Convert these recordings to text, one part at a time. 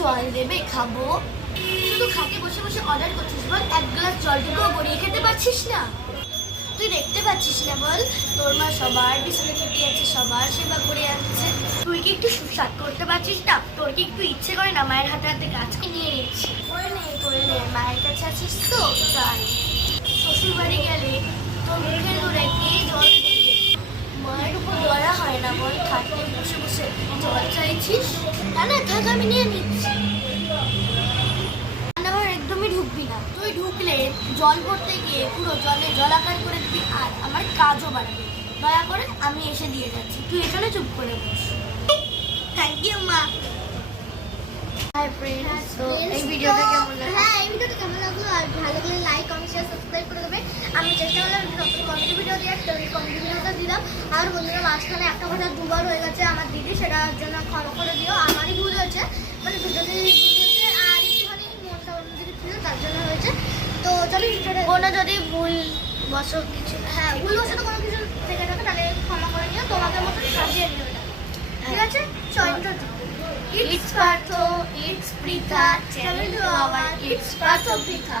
জল দেবে, খাবো। শুধু খাটে বসে বসে অর্ডার করছিস বল, এক গ্লাস জলটুকুও গড়িয়ে খেতে পারছিস না? তুই দেখতে পাচ্ছিস না বল, তোর মা সবার পিছনে খেতে আছে, সবার সেবা করে যাচ্ছে। তুই কি একটু সুস্বাদ করতে পারছিস না? তোর কি একটু ইচ্ছে করে না মায়ের হাতে হাতে গাছকে নিয়ে নিচ্ছি? করে নে, মায়ের কাছে আছিস তো তাই। শ্বশুর বাড়ি গেলে তোর মুখের দূরে কে জল দেবে? মায়ের উপর দয়া হয় না বল, খাটে বসে বসে জল চাইছিস? না না থাক, আমি নিয়ে নিচ্ছি। রান্নাঘর একদমই ঢুকবি না, তুই ঢুকলে জল ভরতে গিয়ে পুরো জলে জলাকার করে দিবি আর আমার কাজও বাড়বে। দয়া করে আমি এসে দিয়ে যাচ্ছি, তুই এখানে চুপ করে বস। থ্যাংক ইউ মা। হাই ফ্রেন্ডস, তো এই ভিডিওটা কেমন লাগলো? হ্যাঁ, এই ভিডিওটা কেমন লাগলো আর ভালো লাগলে লাইক কমেন্ট শেয়ার সাবস্ক্রাইব করে দেবে। আমি চেষ্টা করলাম নতুন কমেডি ভিডিও দিয়ে, তো এই কমেডি ভিডিওটা দিলাম। আর বন্ধুরা মাঝখানে একটা কথা দুবার হয়ে গেছে আমার দিদি, সেটার জন্য ক্ষমা করে দিও। আমারই ভুল হয়েছে, মানে দুজনেরই ভুল হয়েছে, আর একটুখানি মনটা অন্যদিকে ছিল তার জন্য হয়েছে। তো চলো কোনো যদি ভুল বসো কিছু, হ্যাঁ ভুল বসে তো কোনো কিছু থেকে থাকে তাহলে ক্ষমা করে নিও, তোমাদের মতো সাজিয়ে নিও এটা, ঠিক আছে? চলো, It's Partho, it's Pritha, tell to our it's Partho Pritha.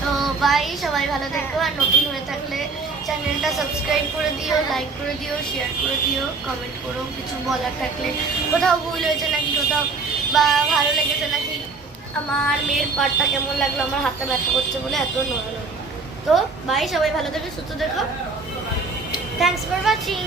তো বাই, সবাই ভালো থেকো, আর নতুন হয়ে থাকলে চ্যানেলটা সাবস্ক্রাইব করে দিও, লাইক করে দিও, শেয়ার করে দিও, কমেন্ট করো কিছু বলার থাকলে, কোথাও ভুল হয়েছে নাকি, কোথাও বা ভালো লেগেছে নাকি, আমার মেয়ের পার্টটা কেমন লাগলো, আমার হাতটা ব্যথা করছে বলে এত নড়ানো। তো বাই, সবাই ভালো থেকো, সুস্থ দেখো। Thanks for watching.